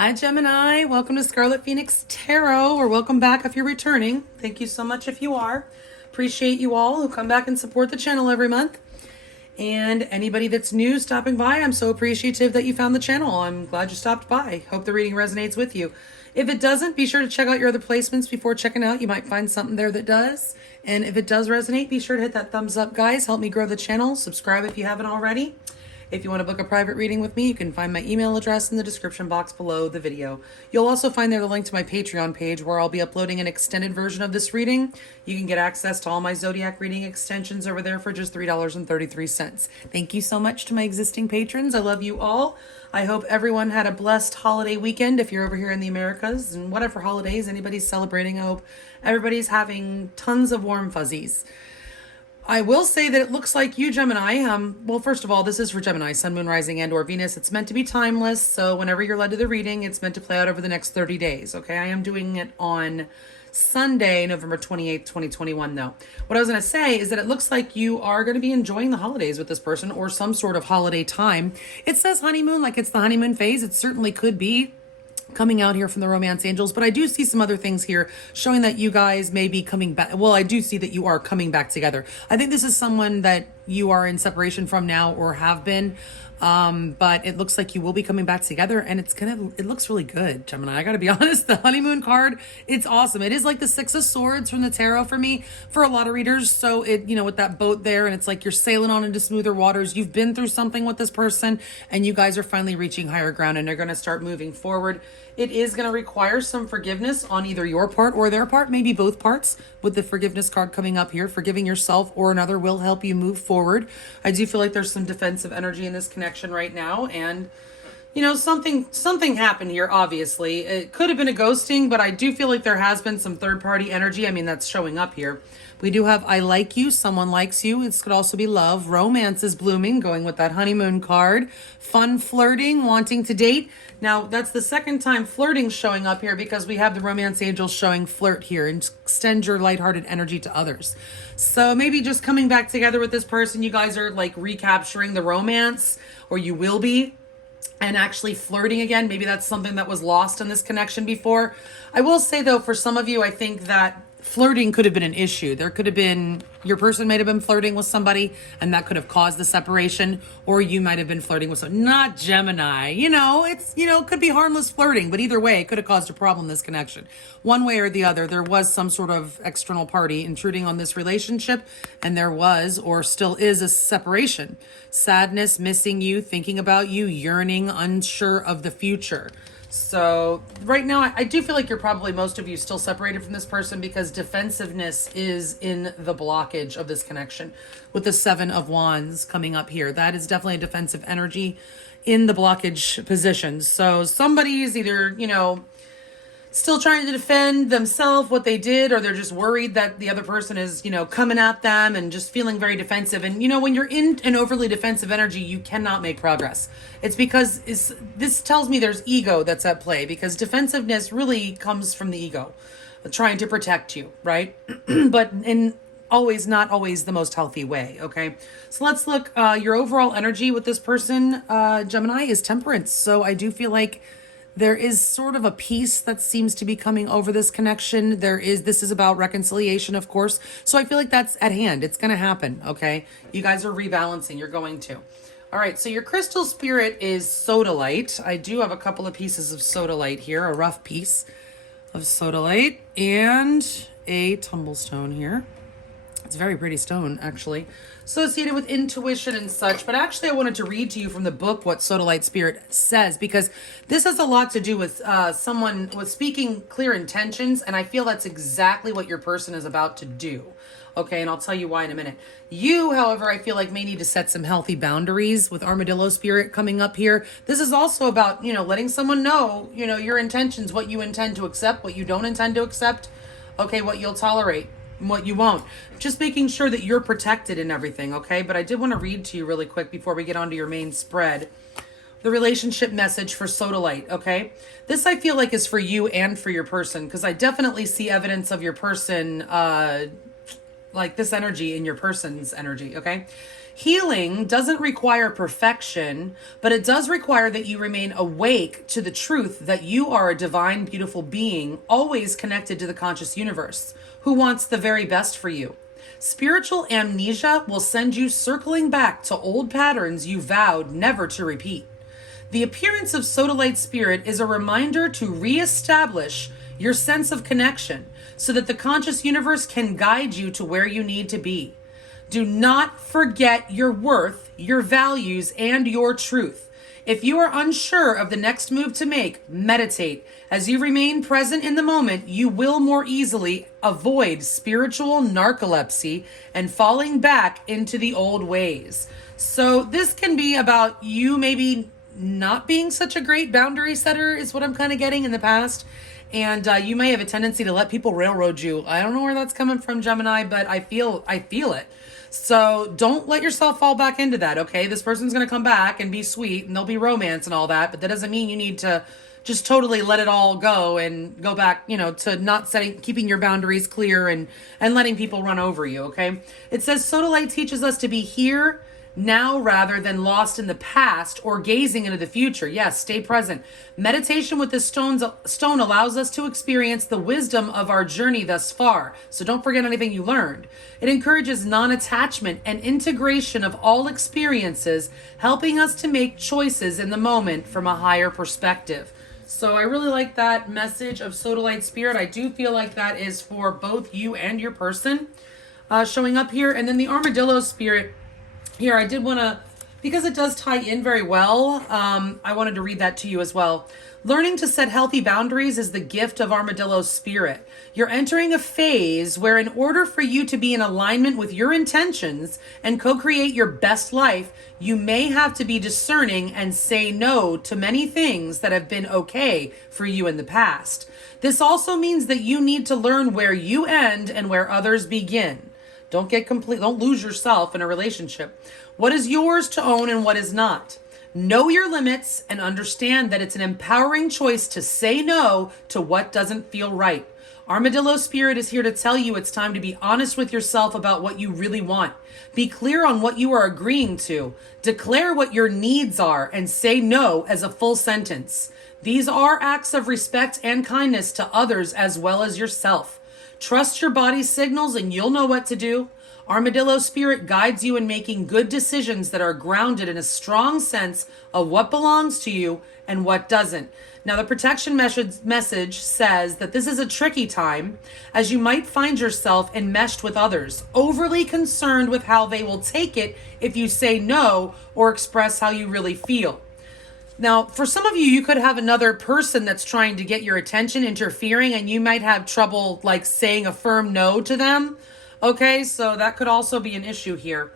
Hi, Gemini. Welcome to Scarlet Phoenix Tarot, or welcome back if you're returning. Thank you so much if you are. Appreciate you all who come back and support the channel every month. And anybody that's new stopping by, I'm so appreciative that you found the channel. I'm glad you stopped by. Hope the reading resonates with you. If it doesn't, be sure to check out your other placements before checking out. You might find something there that does. And if it does resonate, be sure to hit that thumbs up, guys. Help me grow the channel. Subscribe if you haven't already. If you want to book a private reading with me, you can find my email address in the description box below the video. You'll also find there the link to my Patreon page where I'll be uploading an extended version of this reading. You can get access to all my zodiac reading extensions over there for just $3.33. Thank you so much to my existing patrons. I love you all. I hope everyone had a blessed holiday weekend if you're over here in the Americas, and whatever holidays anybody's celebrating. I hope everybody's having tons of warm fuzzies. I will say that it looks like you, Gemini, well, first of all, this is for Gemini, Sun, Moon, Rising, and or Venus. It's meant to be timeless, so whenever you're led to the reading, it's meant to play out over the next 30 days, okay? I am doing it on Sunday, November 28th, 2021, though. What I was going to say is that it looks like you are going to be enjoying the holidays with this person or some sort of holiday time. It says honeymoon, like it's the honeymoon phase. It certainly could be coming out here from the romance angels, but I do see some other things here showing that you guys may be coming back. Well, I do see that you are coming back together. I think this is someone that you are in separation from now or have been, but it looks like you will be coming back together, and it looks really good, Gemini. I gotta be honest, the honeymoon card, it's awesome. It is like the Six of Swords from the tarot for me, for a lot of readers. So it, with that boat there, and it's like you're sailing on into smoother waters. You've been through something with this person, and you guys are finally reaching higher ground, and they're going to start moving forward. It is going to require some forgiveness on either your part or their part, maybe both parts, with the forgiveness card coming up here. Forgiving yourself or another will help you move forward. I do feel like there's some defensive energy in this connection right now, and something happened here, obviously. It could have been a ghosting, but I do feel like there has been some third-party energy. I mean, that's showing up here. We do have I like you, someone likes you. This could also be love. Romance is blooming, going with that honeymoon card. Fun flirting, wanting to date. Now, that's the second time flirting showing up here because we have the romance angels showing flirt here and extend your lighthearted energy to others. So maybe just coming back together with this person, you guys are like recapturing the romance, or you will be, and actually flirting again. Maybe that's something that was lost in this connection before. I will say, though, for some of you, I think that flirting could have been an issue. There could have been, your person might have been flirting with somebody, and that could have caused the separation, or you might have been flirting with someone, not Gemini. It could be harmless flirting, but either way, it could have caused a problem in this connection. One way or the other, there was some sort of external party intruding on this relationship, and there was, or still is, a separation. Sadness, missing you, thinking about you, yearning, unsure of the future. So right now, I do feel like you're probably, most of you, still separated from this person because defensiveness is in the blockage of this connection with the Seven of Wands coming up here. That is definitely a defensive energy in the blockage position. So somebody's either, still trying to defend themselves, what they did, or they're just worried that the other person is, coming at them and just feeling very defensive. And, when you're in an overly defensive energy, you cannot make progress. It's because this tells me there's ego that's at play, because defensiveness really comes from the ego, trying to protect you, right? But not always the most healthy way, okay? So let's look, your overall energy with this person, Gemini, is temperance. So I do feel like there is sort of a peace that seems to be coming over this connection. This is about reconciliation, of course. So I feel like that's at hand. It's going to happen, okay? You guys are rebalancing. You're going to. All right, so your crystal spirit is sodalite. I do have a couple of pieces of sodalite here, a rough piece of sodalite and a tumblestone here. It's a very pretty stone, actually, associated with intuition and such. But actually, I wanted to read to you from the book what sodalite spirit says, because this has a lot to do with someone with speaking clear intentions, and I feel that's exactly what your person is about to do. Okay, and I'll tell you why in a minute. You, however, I feel like may need to set some healthy boundaries with armadillo spirit coming up here. This is also about, letting someone know, your intentions, what you intend to accept, what you don't intend to accept, okay, what you'll tolerate, what you won't. Just making sure that you're protected in everything, okay? But I did want to read to you really quick before we get onto your main spread, the relationship message for sodalite, okay? This I feel like is for you and for your person, because I definitely see evidence of your person, like this energy in your person's energy, okay? Healing doesn't require perfection, but it does require that you remain awake to the truth that you are a divine, beautiful being, always connected to the conscious universe, who wants the very best for you. Spiritual amnesia will send you circling back to old patterns you vowed never to repeat. The appearance of sodalite spirit is a reminder to reestablish your sense of connection so that the conscious universe can guide you to where you need to be. Do not forget your worth, your values, and your truth. If you are unsure of the next move to make, meditate. As you remain present in the moment, you will more easily avoid spiritual narcolepsy and falling back into the old ways. So this can be about you maybe not being such a great boundary setter is what I'm kind of getting in the past. And you may have a tendency to let people railroad you. I don't know where that's coming from, Gemini, but I feel it. So don't let yourself fall back into that, okay? This person's going to come back and be sweet and there'll be romance and all that, but that doesn't mean you need to just totally let it all go and go back, to not keeping your boundaries clear and letting people run over you, okay? It says sodalite teaches us to be here now rather than lost in the past or gazing into the future. Yes, stay present. Meditation with this stone allows us to experience the wisdom of our journey thus far. So don't forget anything you learned. It encourages non-attachment and integration of all experiences, helping us to make choices in the moment from a higher perspective. So I really like that message of sodalite spirit. I do feel like that is for both you and your person showing up here. And then the armadillo spirit here, I did want to, because it does tie in very well, I wanted to read that to you as well. Learning to set healthy boundaries is the gift of armadillo spirit. You're entering a phase where in order for you to be in alignment with your intentions and co-create your best life, you may have to be discerning and say no to many things that have been okay for you in the past. This also means that you need to learn where you end and where others begin. Don't lose yourself in a relationship. What is yours to own and what is not? Know your limits and understand that it's an empowering choice to say no to what doesn't feel right. Armadillo spirit is here to tell you it's time to be honest with yourself about what you really want. Be clear on what you are agreeing to. Declare what your needs are and say no as a full sentence. These are acts of respect and kindness to others as well as yourself. Trust your body's signals and you'll know what to do. Armadillo spirit guides you in making good decisions that are grounded in a strong sense of what belongs to you and what doesn't. Now, the protection message says that this is a tricky time as you might find yourself enmeshed with others, overly concerned with how they will take it if you say no or express how you really feel. Now, for some of you, you could have another person that's trying to get your attention, interfering, and you might have trouble like saying a firm no to them. Okay, so that could also be an issue here.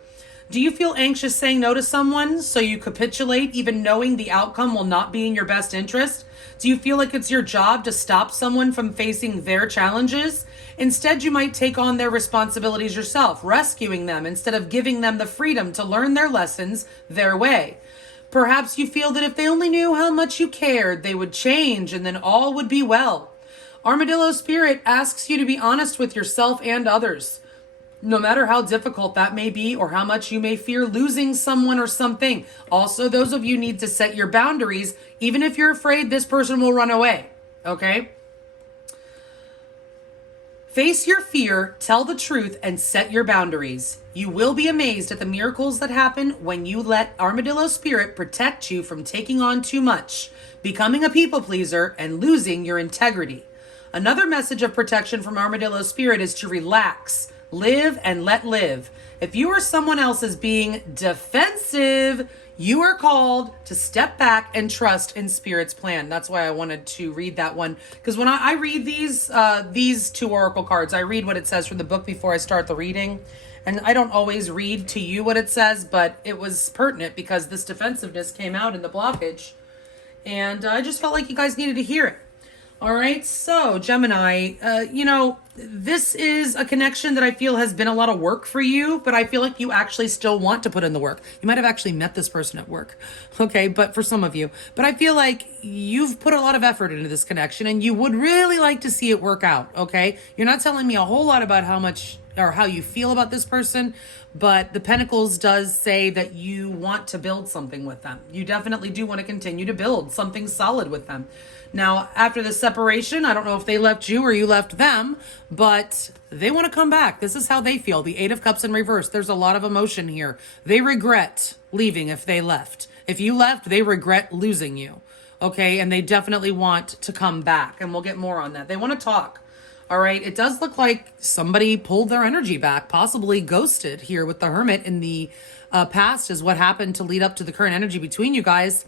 Do you feel anxious saying no to someone so you capitulate even knowing the outcome will not be in your best interest? Do you feel like it's your job to stop someone from facing their challenges? Instead, you might take on their responsibilities yourself, rescuing them instead of giving them the freedom to learn their lessons their way. Perhaps you feel that if they only knew how much you cared, they would change and then all would be well. Armadillo spirit asks you to be honest with yourself and others, no matter how difficult that may be or how much you may fear losing someone or something. Also, those of you need to set your boundaries, even if you're afraid this person will run away, okay? Face your fear, tell the truth, and set your boundaries. You will be amazed at the miracles that happen when you let Armadillo Spirit protect you from taking on too much, becoming a people pleaser, and losing your integrity. Another message of protection from Armadillo Spirit is to relax, live, and let live. If you or someone else is being defensive, you are called to step back and trust in Spirit's plan. That's why I wanted to read that one. Because when I read these two oracle cards, I read what it says from the book before I start the reading. And I don't always read to you what it says, but it was pertinent because this defensiveness came out in the blockage. And I just felt like you guys needed to hear it. All right, so Gemini, This is a connection that I feel has been a lot of work for you, but I feel like you actually still want to put in the work. You might have actually met this person at work, okay? But for some of you, but I feel like you've put a lot of effort into this connection and you would really like to see it work out, okay? You're not telling me a whole lot about how much or how you feel about this person, but the Pentacles does say that you want to build something with them. You definitely do want to continue to build something solid with them. Now, after the separation, I don't know if they left you or you left them, but they want to come back. This is how they feel. The Eight of Cups in reverse. There's a lot of emotion here. They regret leaving if they left. If you left, they regret losing you. Okay, and they definitely want to come back, and we'll get more on that. They want to talk. All right, it does look like somebody pulled their energy back, possibly ghosted here with the Hermit in the past is what happened to lead up to the current energy between you guys.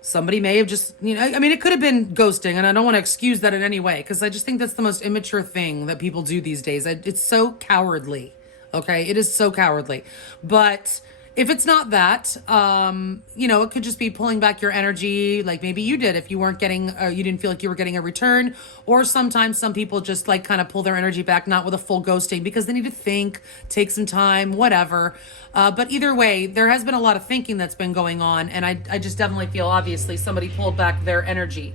Somebody may have just, I mean, it could have been ghosting, and I don't want to excuse that in any way, because I just think that's the most immature thing that people do these days. It's so cowardly, okay? It is so cowardly. But if it's not that, it could just be pulling back your energy, like maybe you did if you weren't getting, you didn't feel like you were getting a return, or sometimes some people just like kind of pull their energy back, not with a full ghosting, because they need to think, take some time, whatever. But either way, there has been a lot of thinking that's been going on, and I just definitely feel obviously somebody pulled back their energy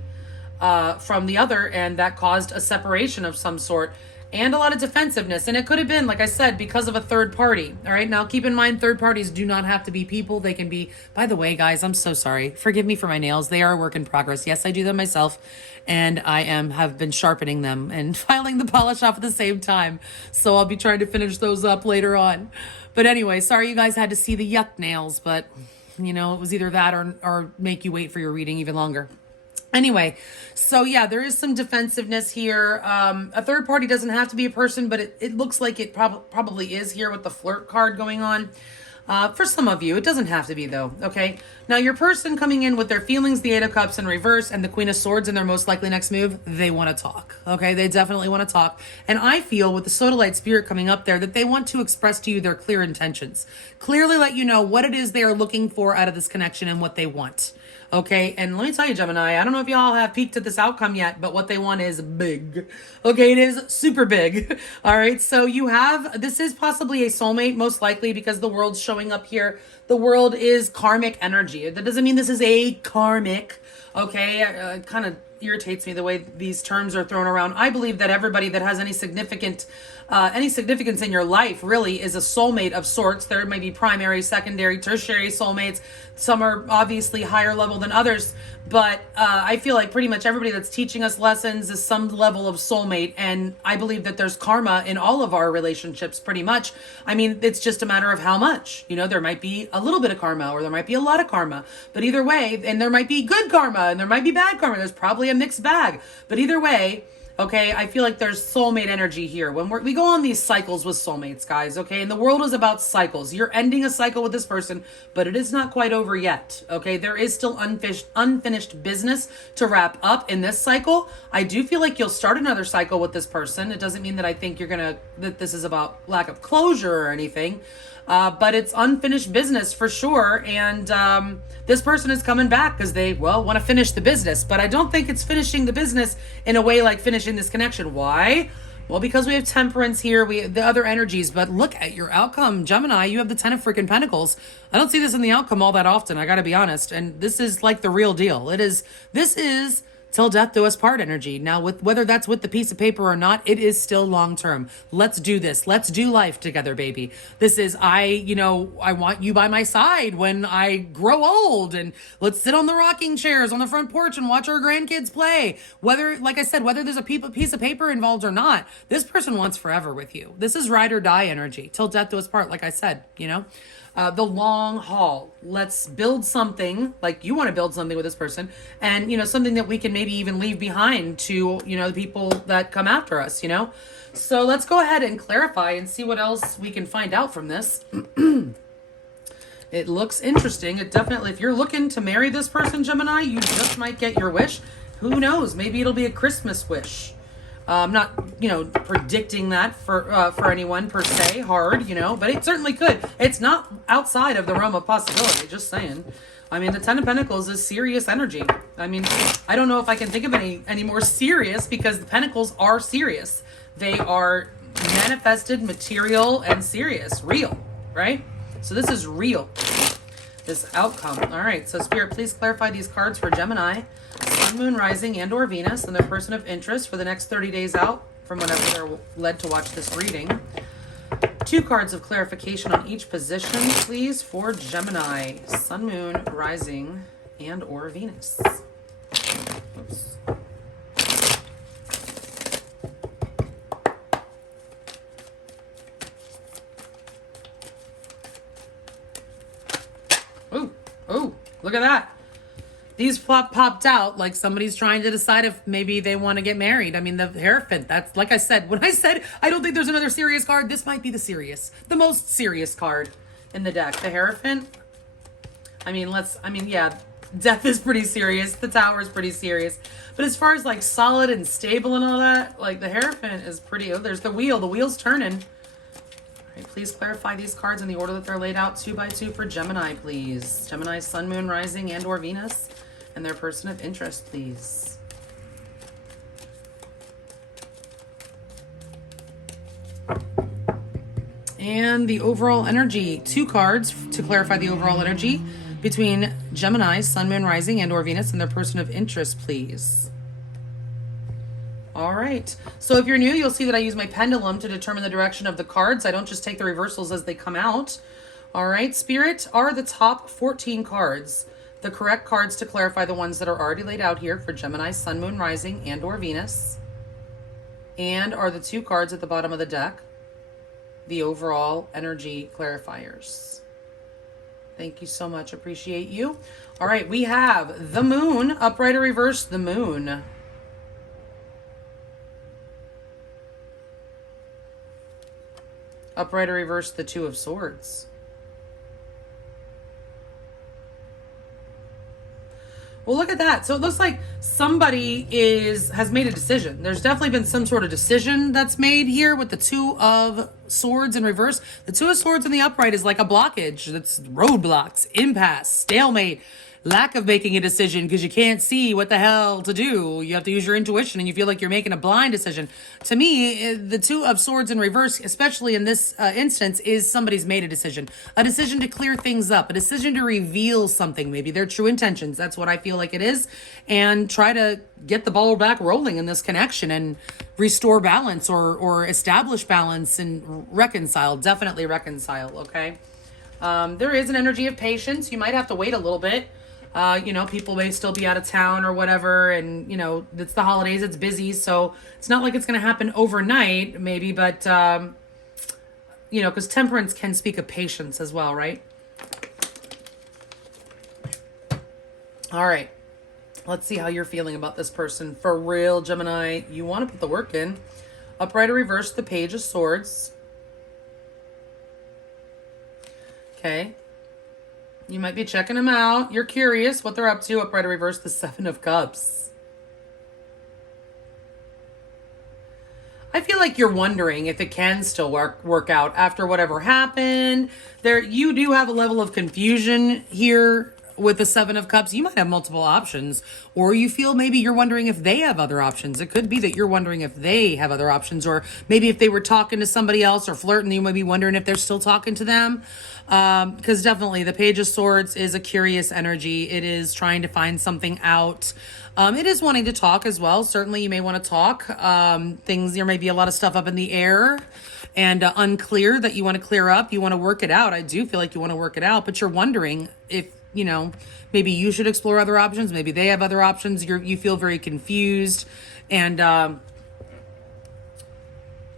from the other, and that caused a separation of some sort. And a lot of defensiveness. And it could have been, like I said, because of a third party. All right. Now, keep in mind, third parties do not have to be people. They can be, by the way, guys, I'm so sorry. Forgive me for my nails. They are a work in progress. Yes, I do them myself. And I have been sharpening them and filing the polish off at the same time. So I'll be trying to finish those up later on. But anyway, sorry you guys had to see the yuck nails. But, it was either that or make you wait for your reading even longer. Anyway, so yeah, there is some defensiveness here. A third party doesn't have to be a person, but it looks like it probably is here with the flirt card going on. For some of you, it doesn't have to be though, okay? Now your person coming in with their feelings, the Eight of Cups in reverse and the Queen of Swords in their most likely next move, they want to talk, okay? They definitely want to talk. And I feel with the Sodalite spirit coming up there that they want to express to you their clear intentions. Clearly let you know what it is they are looking for out of this connection and what they want. Okay, and let me tell you, Gemini, I don't know if y'all have peeked at this outcome yet, but what they want is big. Okay, it is super big. All right, so this is possibly a soulmate, most likely, because the world's showing up here. The world is karmic energy. That doesn't mean this is a karmic, okay? It kind of irritates me the way these terms are thrown around. I believe that everybody that has any significance in your life really is a soulmate of sorts. There may be primary, secondary, tertiary soulmates. Some are obviously higher level than others, but I feel like pretty much everybody that's teaching us lessons is some level of soulmate, and I believe that there's karma in all of our relationships pretty much. I mean, it's just a matter of how much. There might be a little bit of karma or there might be a lot of karma, but either way, and there might be good karma and there might be bad karma. There's probably a mixed bag, but either way, okay, I feel like there's soulmate energy here. When we go on these cycles with soulmates, guys, okay? And the world is about cycles. You're ending a cycle with this person, but it is not quite over yet, okay? There is still unfinished business to wrap up in this cycle. I do feel like you'll start another cycle with this person. It doesn't mean that I think that this is about lack of closure or anything, but it's unfinished business for sure. And this person is coming back because they, want to finish the business. But I don't think it's finishing the business in a way like finishing this connection. Why? Well, because we have temperance here, we have the other energies. But look at your outcome, Gemini. You have the 10 of freaking Pentacles. I don't see this in the outcome all that often. I got to be honest. And this is like the real deal. This is till death do us part energy. Now, whether that's with the piece of paper or not, it is still long term. Let's do this. Let's do life together, baby. This is, I want you by my side when I grow old, and let's sit on the rocking chairs on the front porch and watch our grandkids play. Whether, like I said, whether there's a piece of paper involved or not, this person wants forever with you. This is ride or die energy. Till death do us part, like I said, the long haul. Let's build something, like you want to build something with this person, and something that we can maybe even leave behind to the people that come after us. So let's go ahead and clarify and see what else we can find out from this. It looks interesting. It definitely, if you're looking to marry this person, Gemini, you just might get your wish. Who knows? Maybe it'll be a Christmas wish. I'm not, predicting that for anyone per se hard, but it certainly could. It's not outside of the realm of possibility, just saying. I mean, the Ten of Pentacles is serious energy. I mean, I don't know if I can think of any more serious, because the Pentacles are serious. They are manifested, material, and serious, real, right? So this is real, this outcome. All right, so Spirit, please clarify these cards for Gemini, Sun, Moon, Rising, and or Venus, and their person of interest for the next 30 days out from whenever they're led to watch this reading. 2 cards of clarification on each position, please, for Gemini, Sun, Moon, Rising, and or Venus. Oops. Ooh, ooh, look at that. These popped out like somebody's trying to decide if maybe they want to get married. I mean, the Hierophant, that's, like I said, when I said I don't think there's another serious card, this might be the most serious card in the deck. The Hierophant, yeah, death is pretty serious. The Tower is pretty serious. But as far as like solid and stable and all that, like the Hierophant is pretty, oh, there's the wheel. The wheel's turning. All right, please clarify these cards in the order that they're laid out 2 by 2 for Gemini, please. Gemini, Sun, Moon, Rising, and or Venus. And their person of interest, please. And the overall energy, 2 cards to clarify the overall energy between Gemini, Sun, Moon, Rising, and or Venus, and their person of interest, please. All right. So if you're new, you'll see that I use my pendulum to determine the direction of the cards. I don't just take the reversals as they come out. All right. Spirit, are the top 14 cards the correct cards to clarify the ones that are already laid out here for Gemini, Sun, Moon, Rising, and or Venus? And are the 2 cards at the bottom of the deck the overall energy clarifiers? Thank you so much. Appreciate you. All right, we have the Moon, upright or reverse, the Moon. Upright or reverse, the 2 of Swords. Well, look at that. So it looks like somebody has made a decision. There's definitely been some sort of decision that's made here with the 2 of Swords in reverse. The 2 of Swords in the upright is like a blockage. That's roadblocks, impasse, stalemate, lack of making a decision because you can't see what the hell to do. You have to use your intuition and you feel like you're making a blind decision. To me, the 2 of Swords in reverse, especially in this instance, is somebody's made a decision to clear things up, a decision to reveal something, maybe their true intentions. That's what I feel like it is. And try to get the ball back rolling in this connection and restore balance or establish balance and reconcile, definitely reconcile. Okay. There is an energy of patience. You might have to wait a little bit. People may still be out of town or whatever, and, it's the holidays, it's busy, so it's not like it's going to happen overnight, maybe, but, because temperance can speak of patience as well, right? All right. Let's see how you're feeling about this person. For real, Gemini, you want to put the work in. Upright or reverse, the Page of Swords. Okay. You might be checking them out. You're curious what they're up to. Upright or reverse, the 7 of Cups. I feel like you're wondering if it can still work out after whatever happened. You do have a level of confusion here with the 7 of Cups. You might have multiple options, or you feel maybe you're wondering if they have other options. It could be that you're wondering if they have other options, or maybe if they were talking to somebody else or flirting, you might be wondering if they're still talking to them. Because definitely the Page of Swords is a curious energy. It is trying to find something out. It is wanting to talk as well. Certainly you may want to talk. There may be a lot of stuff up in the air and unclear that you want to clear up. You want to work it out. I do feel like you want to work it out, but you're wondering if, maybe you should explore other options. Maybe they have other options. You feel very confused, and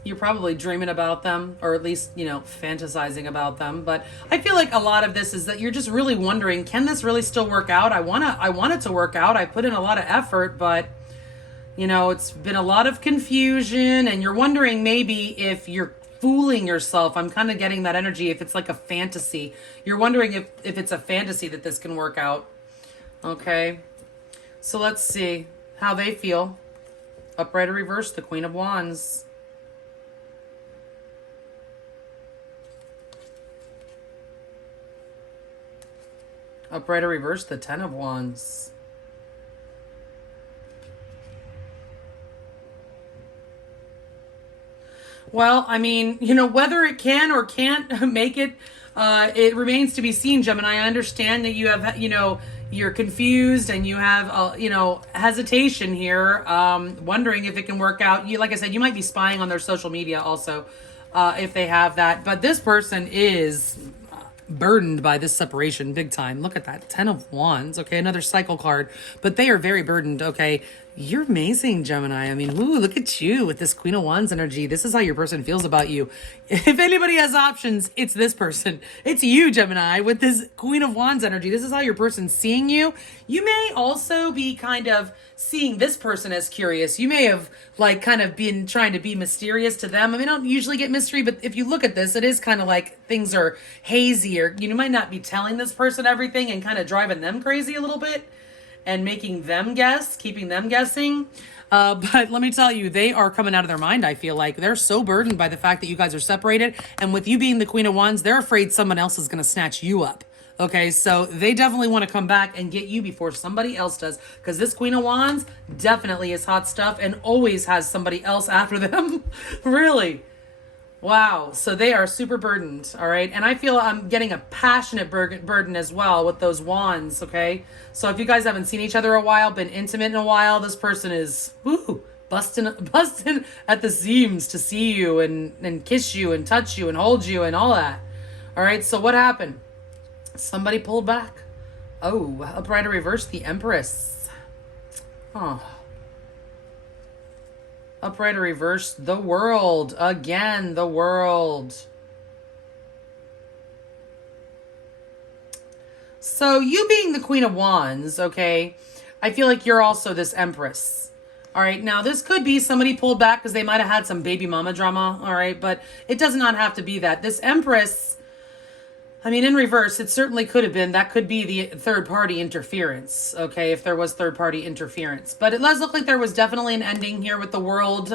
you're probably dreaming about them, or at least, fantasizing about them. But I feel like a lot of this is that you're just really wondering, can this really still work out? I want it to work out. I put in a lot of effort, but it's been a lot of confusion, and you're wondering maybe if you're fooling yourself. I'm kind of getting that energy. If it's like a fantasy, you're wondering if it's a fantasy that this can work out. Okay. So let's see how they feel. Upright or reverse, the Queen of Wands. Upright or reverse, the Ten of Wands. Well, I mean, you know, whether it can or can't make it, it remains to be seen, Gemini. I understand that you have, you know, you're confused and you have, you know, hesitation here, wondering if it can work out. You, like I said, you might be spying on their social media also, if they have that. But this person is burdened by this separation big time. Look at that, Ten of Wands. Okay, another cycle card, but they are very burdened. Okay, you're amazing, Gemini. I mean, ooh, look at you with this Queen of Wands energy. This is how your person feels about you. If anybody has options, it's this person. It's you, Gemini, with this Queen of Wands energy. This is how your person's seeing you. You may also be kind of seeing this person as curious. You may have like kind of been trying to be mysterious to them. I mean, I don't usually get mystery, but if you look at this, it is kind of like things are hazy, or you might not be telling this person everything and kind of driving them crazy a little bit and making them guess, keeping them guessing. But let me tell you, they are coming out of their mind. I feel like they're so burdened by the fact that you guys are separated. And with you being the Queen of Wands, they're afraid someone else is going to snatch you up. Okay, so they definitely want to come back and get you before somebody else does, because this Queen of Wands definitely is hot stuff and always has somebody else after them. Really. Wow. So they are super burdened. All right. And I feel I'm getting a passionate burden as well with those wands. Okay. So if you guys haven't seen each other a while, been intimate in a while, this person is busting at the seams to see you and kiss you and touch you and hold you and all that. All right. So what happened? Somebody pulled back. Oh, upright or reverse, the Empress. Oh. Upright or reverse, the World. Again, the World. So you being the Queen of Wands, okay, I feel like you're also this Empress. All right, now this could be somebody pulled back because they might have had some baby mama drama, all right, but it does not have to be that. This Empress, I mean, in reverse, it certainly could have been. That could be the third-party interference, okay, if there was third-party interference. But it does look like there was definitely an ending here with the World.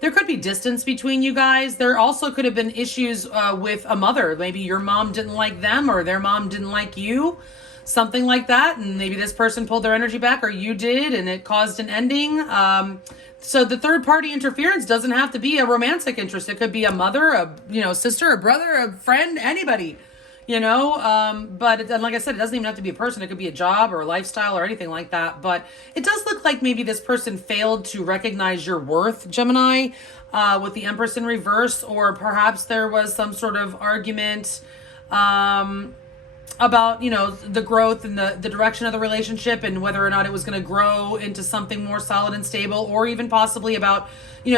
There could be distance between you guys. There also could have been issues with a mother. Maybe your mom didn't like them or their mom didn't like you, something like that. And maybe this person pulled their energy back or you did, and it caused an ending. So the third party interference doesn't have to be a romantic interest. It could be a mother, a sister, a brother, a friend, anybody, but like I said, it doesn't even have to be a person. It could be a job or a lifestyle or anything like that. But it does look like maybe this person failed to recognize your worth, Gemini, with the Empress in reverse, or perhaps there was some sort of argument, about, the growth and the direction of the relationship and whether or not it was going to grow into something more solid and stable, or even possibly about,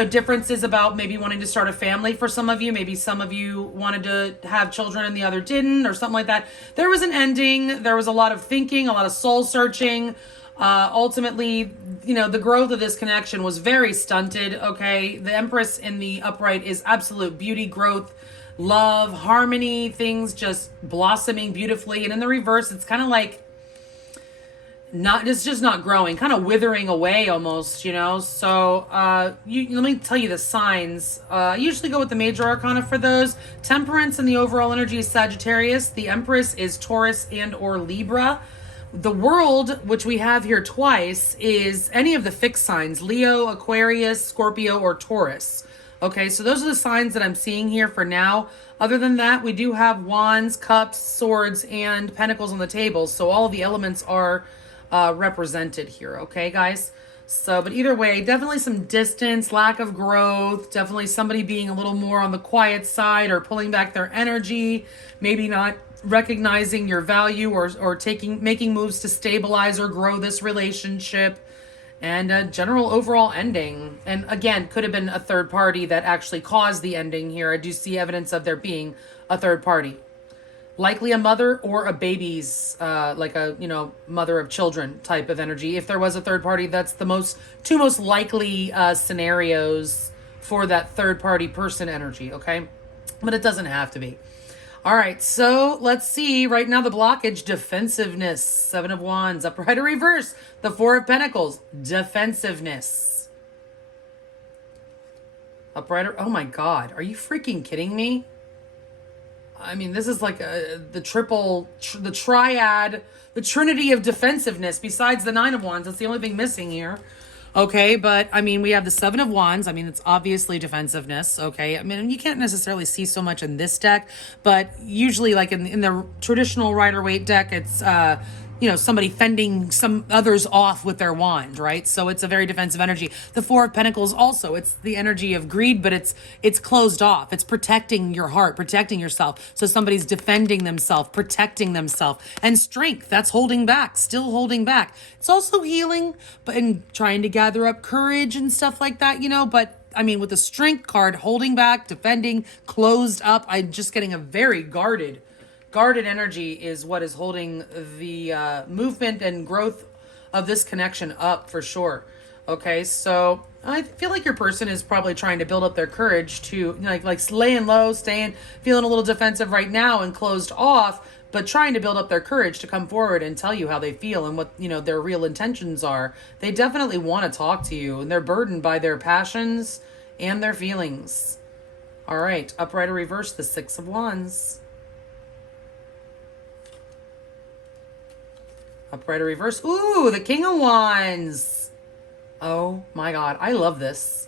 differences about maybe wanting to start a family for some of you. Maybe some of you wanted to have children and the other didn't, or something like that. There was an ending. There was a lot of thinking, a lot of soul searching. Ultimately, the growth of this connection was very stunted. Okay. The Empress in the upright is absolute beauty, growth, love, harmony, things just blossoming beautifully. And in the reverse, it's kind of like it's just not growing, kind of withering away almost, So let me tell you the signs. I usually go with the major arcana for those. Temperance and the overall energy is Sagittarius. The Empress is Taurus and or Libra. The World, which we have here twice, is any of the fixed signs: Leo, Aquarius, Scorpio, or Taurus. Okay, so those are the signs that I'm seeing here for now. Other than that, we do have wands, cups, swords, and pentacles on the table. So all of the elements are represented here. Okay, guys? So, but either way, definitely some distance, lack of growth, definitely somebody being a little more on the quiet side or pulling back their energy, maybe not recognizing your value or making moves to stabilize or grow this relationship. And a general overall ending. And again, could have been a third party that actually caused the ending here. I do see evidence of there being a third party. Likely a mother or a baby's, like a, mother of children type of energy. If there was a third party, that's the two most likely scenarios for that third party person energy, okay? But it doesn't have to be. All right, so let's see. Right now, the blockage, defensiveness, Seven of Wands, upright or reverse, the Four of Pentacles, defensiveness. Upright or, oh my God, are you freaking kidding me? I mean, this is like the the triad, the trinity of defensiveness besides the Nine of Wands. That's the only thing missing here. Okay, but I mean, we have the Seven of Wands. I mean, it's obviously defensiveness. Okay, I mean, you can't necessarily see so much in this deck, but usually, like in the traditional Rider-Waite deck, it's you know, somebody fending some others off with their wand, right? So it's a very defensive energy. The Four of Pentacles also, it's the energy of greed, but it's closed off. It's protecting your heart, protecting yourself. So somebody's defending themselves, protecting themselves. And strength, that's holding back, still holding back. It's also healing, but in trying to gather up courage and stuff like that, you know, but I mean, with the strength card, holding back, defending, closed up, I'm just getting a very guarded energy is what is holding the movement and growth of this connection up for sure. Okay, so I feel like your person is probably trying to build up their courage to, you know, like laying low, feeling a little defensive right now and closed off, but trying to build up their courage to come forward and tell you how they feel and what, you know, their real intentions are. They definitely want to talk to you, and they're burdened by their passions and their feelings. All right, upright or reverse, the Six of Wands. Upright or reverse. Ooh, the King of Wands. Oh my God. I love this.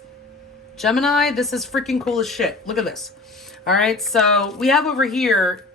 Gemini, this is freaking cool as shit. Look at this. All right. So we have over here,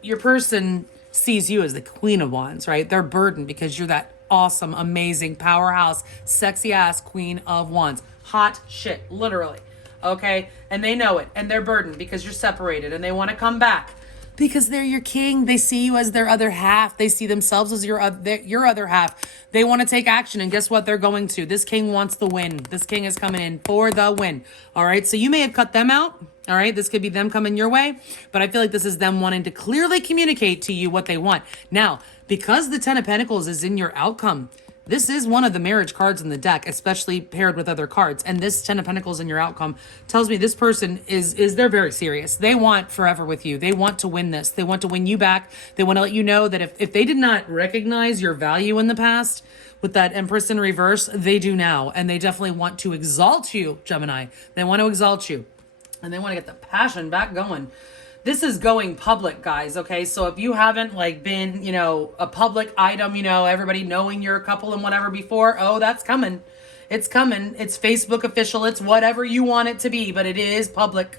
your person sees you as the Queen of Wands, right? They're burdened because you're that awesome, amazing, powerhouse, sexy ass Queen of Wands. Hot shit, literally. Okay. And they know it. And they're burdened because you're separated and they want to come back. Because they're your king. They see you as their other half. They see themselves as your other half. They want to take action. And guess what? They're going to. This king wants the win. This king is coming in for the win. All right. So you may have cut them out. All right. This could be them coming your way. But I feel like this is them wanting to clearly communicate to you what they want. Now, because the Ten of Pentacles is in your outcome, this is one of the marriage cards in the deck, especially paired with other cards. And this Ten of Pentacles in your outcome tells me this person they're very serious. They want forever with you. They want to win this. They want to win you back. They want to let you know that if they did not recognize your value in the past with that Empress in reverse, they do now. And they definitely want to exalt you, Gemini. They want to exalt you. And they want to get the passion back going. This is going public, guys, okay? So if you haven't, like, been, you know, a public item, you know, everybody knowing you're a couple and whatever before, oh, that's coming. It's coming. It's Facebook official. It's whatever you want it to be, but it is public,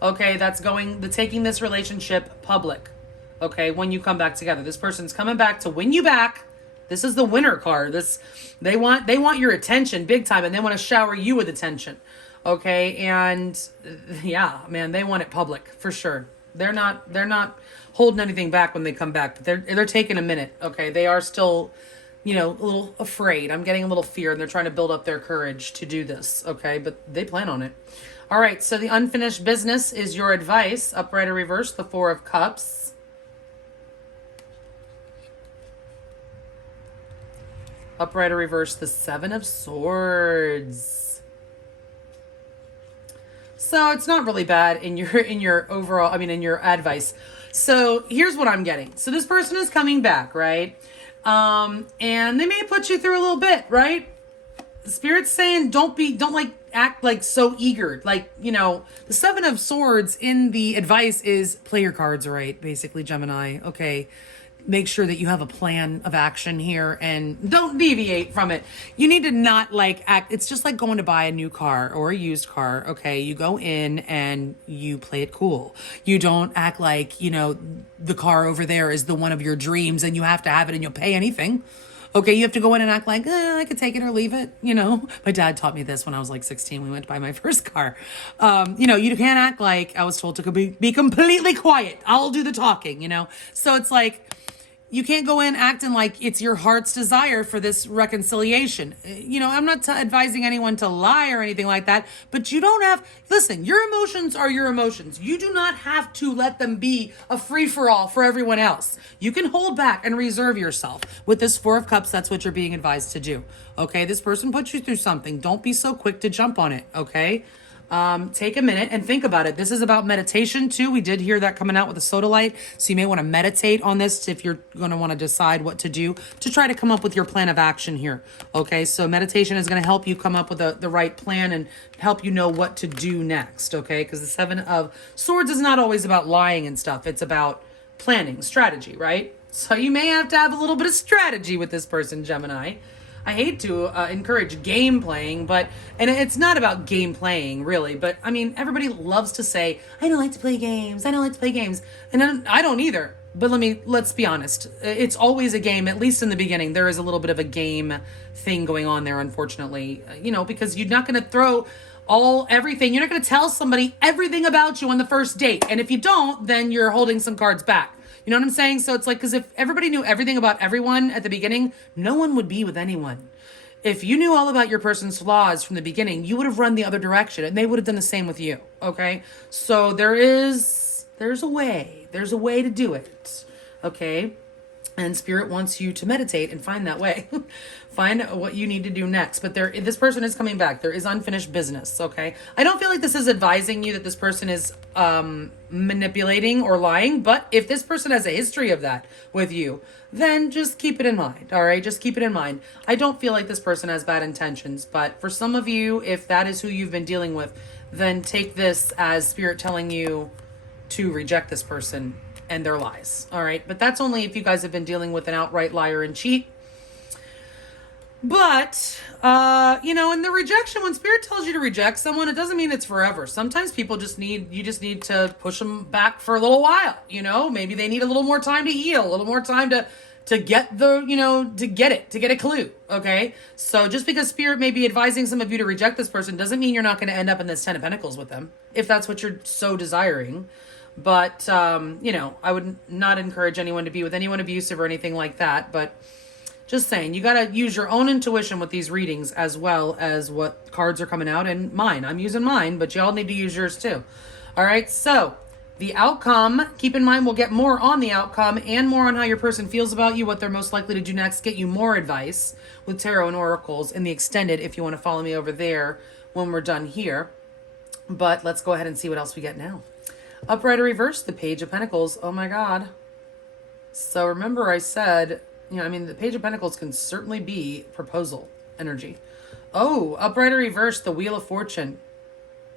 okay? That's taking this relationship public, okay, when you come back together. This person's coming back to win you back. This is the winner card. They want your attention big time, and they want to shower you with attention, okay? And, yeah, man, they want it public for sure. They're not holding anything back when they come back, but they're taking a minute. Okay. They are still, you know, a little afraid. I'm getting a little fear, and they're trying to build up their courage to do this. Okay. But they plan on it. All right. So the unfinished business is your advice. Upright or reverse, the Four of Cups. Upright or reverse, the Seven of Swords. So it's not really bad in your overall, in your advice. So here's what I'm getting. So this person is coming back, right? And they may put you through a little bit, right? The Spirit's saying don't act like so eager. Like, you know, the Seven of Swords in the advice is play your cards right, basically, Gemini. Okay. Make sure that you have a plan of action here and don't deviate from it. You need to not act. It's just like going to buy a new car or a used car. Okay. You go in and you play it cool. You don't act like, you know, the car over there is the one of your dreams and you have to have it and you'll pay anything. Okay. You have to go in and act like, I could take it or leave it. You know, my dad taught me this when I was like 16. We went to buy my first car. You know, you can't act like I was told to be completely quiet. I'll do the talking, you know? So it's like, you can't go in acting like it's your heart's desire for this reconciliation. You know, I'm not advising anyone to lie or anything like that, but you don't have, listen, your emotions are your emotions. You do not have to let them be a free-for-all for everyone else. You can hold back and reserve yourself. With this Four of Cups, that's what you're being advised to do. Okay, this person put you through something. Don't be so quick to jump on it, okay? take a minute and think about it. This is about meditation too. We did hear that coming out with the soda light. So you may want to meditate on this if you're going to want to decide what to do to try to come up with your plan of action here. Okay, so meditation is going to help you come up with the right plan and help you know what to do next. Okay, because the Seven of Swords is not always about lying and stuff. It's about planning, strategy, right? So you may have to have a little bit of strategy with this person, Gemini. I hate to encourage game playing, and it's not about game playing really, but I mean, everybody loves to say, I don't like to play games. I don't like to play games. And I don't either. But let's be honest. It's always a game, at least in the beginning. There is a little bit of a game thing going on there, unfortunately, because you're not going to throw everything. You're not going to tell somebody everything about you on the first date. And if you don't, then you're holding some cards back. You know what I'm saying? So it's like, because if everybody knew everything about everyone at the beginning, no one would be with anyone. If you knew all about your person's flaws from the beginning, you would have run the other direction and they would have done the same with you. Okay. So there's a way to do it. Okay. And Spirit wants you to meditate and find that way. Find what you need to do next. But this person is coming back. There is unfinished business, okay? I don't feel like this is advising you that this person is manipulating or lying. But if this person has a history of that with you, then just keep it in mind, all right? Just keep it in mind. I don't feel like this person has bad intentions. But for some of you, if that is who you've been dealing with, then take this as Spirit telling you to reject this person and their lies. All right. But that's only if you guys have been dealing with an outright liar and cheat. But, in the rejection, when Spirit tells you to reject someone, it doesn't mean it's forever. Sometimes people you just need to push them back for a little while. Maybe they need a little more time to heal, a little more time to get to get a clue. Okay. So just because Spirit may be advising some of you to reject this person doesn't mean you're not going to end up in this 10 of Pentacles with them, if that's what you're so desiring. But, I would not encourage anyone to be with anyone abusive or anything like that. But just saying, you got to use your own intuition with these readings as well as what cards are coming out. And mine, I'm using mine, but y'all need to use yours too. All right. So the outcome, keep in mind, we'll get more on the outcome and more on how your person feels about you, what they're most likely to do next, get you more advice with tarot and oracles in the extended, if you want to follow me over there when we're done here. But let's go ahead and see what else we get now. Upright or reverse, the Page of Pentacles. Oh my God. So remember I said, the Page of Pentacles can certainly be proposal energy. Oh, upright or reverse, the Wheel of Fortune.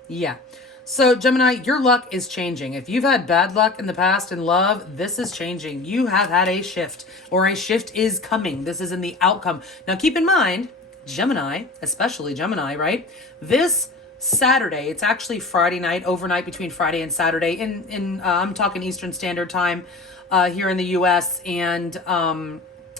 Yeah. So Gemini, your luck is changing. If you've had bad luck in the past in love, this is changing. You have had a shift, or a shift is coming. This is in the outcome. Now keep in mind, Gemini, especially Gemini, right? This Saturday, it's actually Friday night, overnight between Friday and Saturday in I'm talking Eastern Standard Time here in the US. And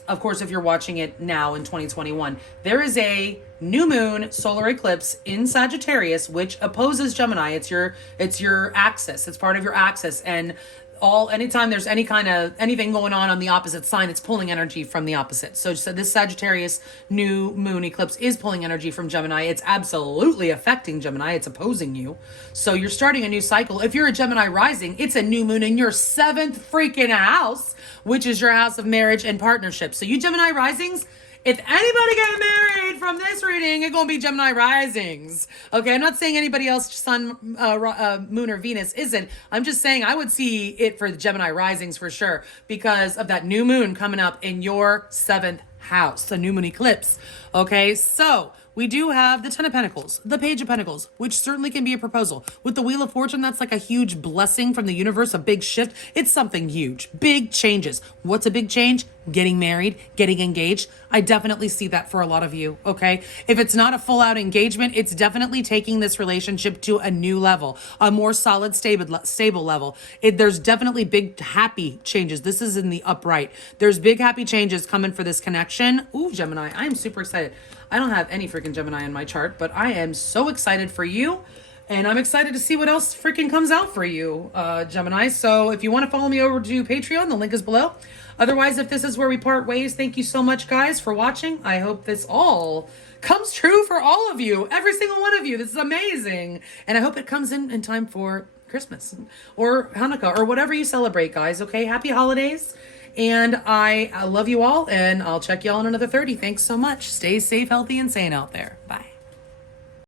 of course, if you're watching it now in 2021, there is a new moon solar eclipse in Sagittarius, which opposes Gemini. It's your axis. It's part of your axis. And anytime there's anything going on the opposite sign, it's pulling energy from the opposite. So this Sagittarius new moon eclipse is pulling energy from Gemini. It's absolutely affecting Gemini. It's opposing you. So you're starting a new cycle. If you're a Gemini rising, it's a new moon in your 7th freaking house, which is your house of marriage and partnership. So you Gemini risings, if anybody get married from this reading, it's going to be Gemini risings. Okay, I'm not saying anybody else, sun, moon, or Venus isn't. I'm just saying I would see it for the Gemini risings for sure because of that new moon coming up in your 7th house, the new moon eclipse. Okay, so we do have the Ten of Pentacles, the Page of Pentacles, which certainly can be a proposal. With the Wheel of Fortune, that's like a huge blessing from the universe, a big shift. It's something huge, big changes. What's a big change? Getting married, getting engaged. I definitely see that for a lot of you, okay? If it's not a full-out engagement, it's definitely taking this relationship to a new level, a more solid, stable level. There's definitely big, happy changes. This is in the upright. There's big, happy changes coming for this connection. Ooh, Gemini, I am super excited. I don't have any freaking Gemini in my chart, but I am so excited for you. And I'm excited to see what else freaking comes out for you, Gemini. So if you want to follow me over to Patreon, the link is below. Otherwise, if this is where we part ways, thank you so much, guys, for watching. I hope this all comes true for all of you, every single one of you. This is amazing. And I hope it comes in time for Christmas or Hanukkah or whatever you celebrate, guys. Okay, happy holidays. And I love you all, and I'll check y'all in another 30. Thanks so much. Stay safe, healthy, and sane out there. Bye.